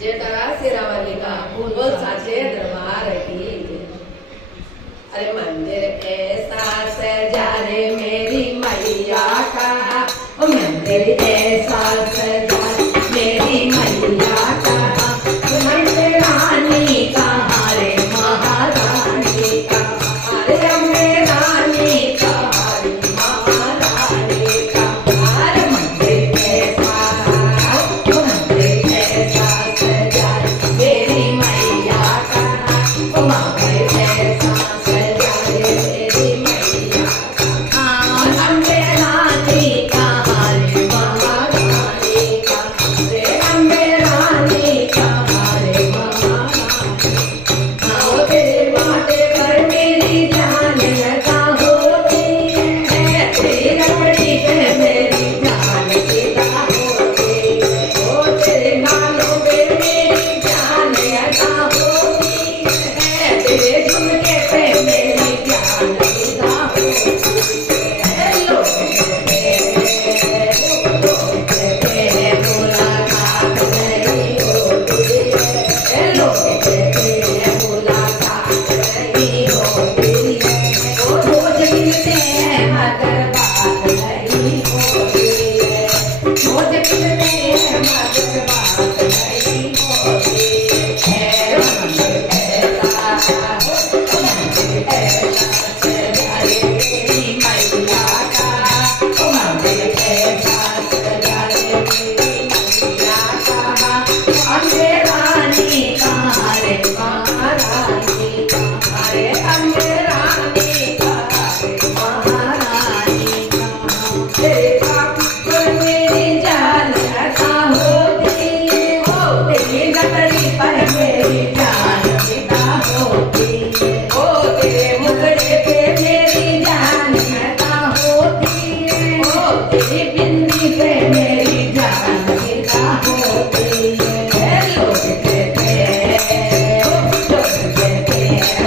जेठा सिरावाली का बोल साचे दरबार की। अरे मंदिर ऐसा सजा रे मेरी मैया का, मंदिर ऐसा सजा मेरी मैया का, मंदिर रानी का रे महारानी का, अरे अम्बे रानी का रे महारानी का। अरे मंदिर ऐसा सजा मेरी मैया का, मंदिर ऐसा सजा मेरी मैया का, अम्बे रानी का रे महारानी का, रे अम्बे रानी का रे महारानी। तेरे बाटे पर मेरी जान लगा होती है, तेरी लकड़ी पे मेरी जान फिदा होती है, तेरे गालों पे मेरी जान लगा होती है, तेरे झुमके पे मेरी जान फिदा होती है। लोग कहते हैं मुलाकात नहीं होती है, लोग कहते हैं मुलाकात नहीं होती है, वो रोज मिलते हैं मगर बात नहीं होती है, रोज मिलते हैं मगर बात नहीं होती है। मंदिर ऐसा सजा रे मेरी मैया का, मंदिर ऐसा सजा रे मेरी मैया का, अम्बे रानी का रे महारानी का, अरे अम्बे रानी का रे महारानी का। तेरे पाप पर मेरी जान लगा होती हो, तेरी लकड़ी पर मेरी जान फिदा होती हो, तेरे मुखड़े पे मेरी जान लगा होती हो, तेरी बिंदी पे मेरी जान फिदा होती है। लोग कहते हैं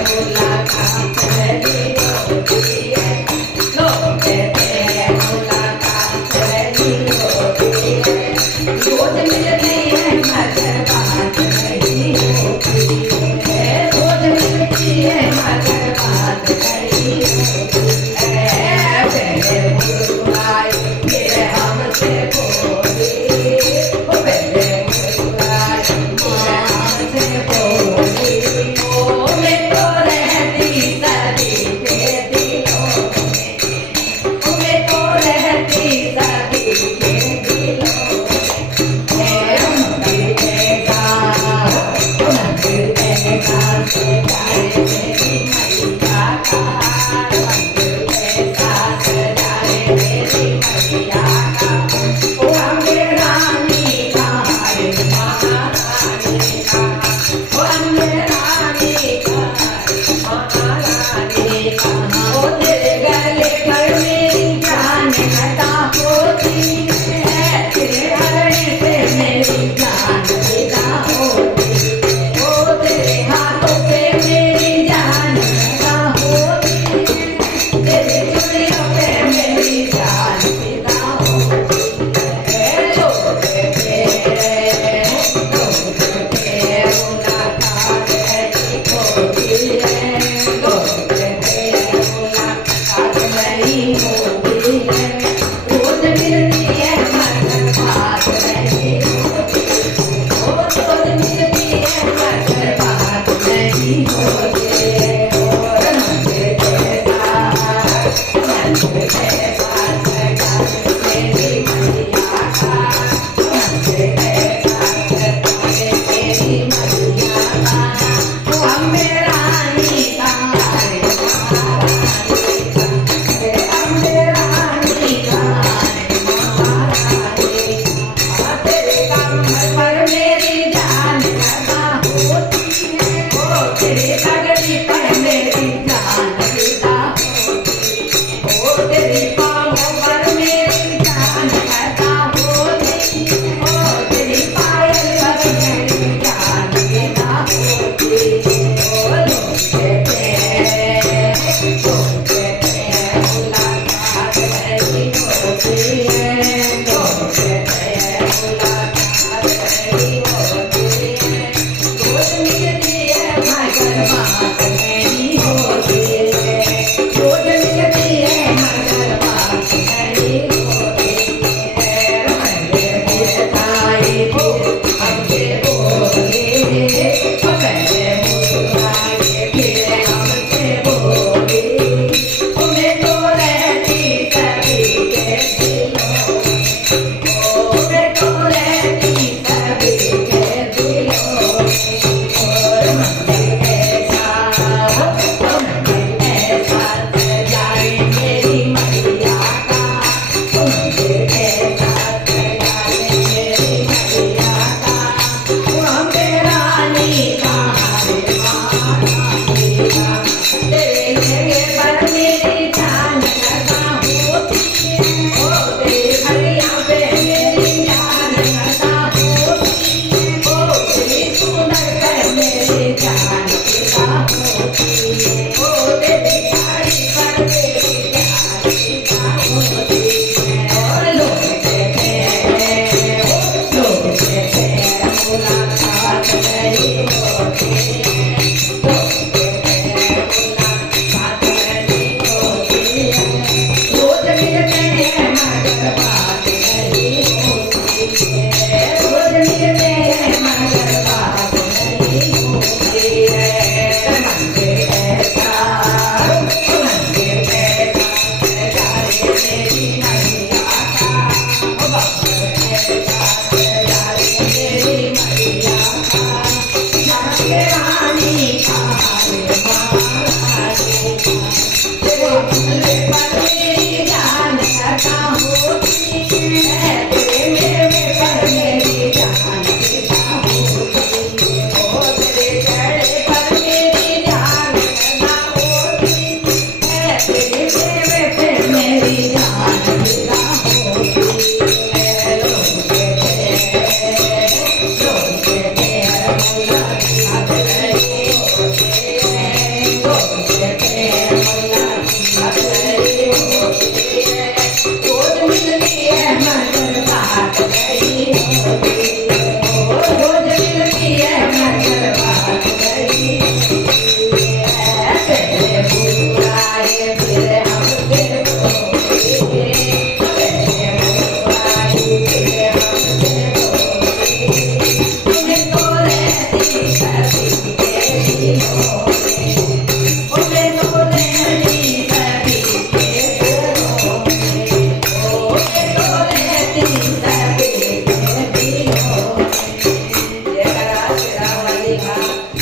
मुलाकात नहीं होती है, लोग कहते हैं मुलाकात नहीं होती है, रोज मिलते हैं मगर बात नहीं होती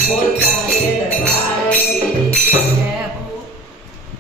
બોલતા રે દરબારે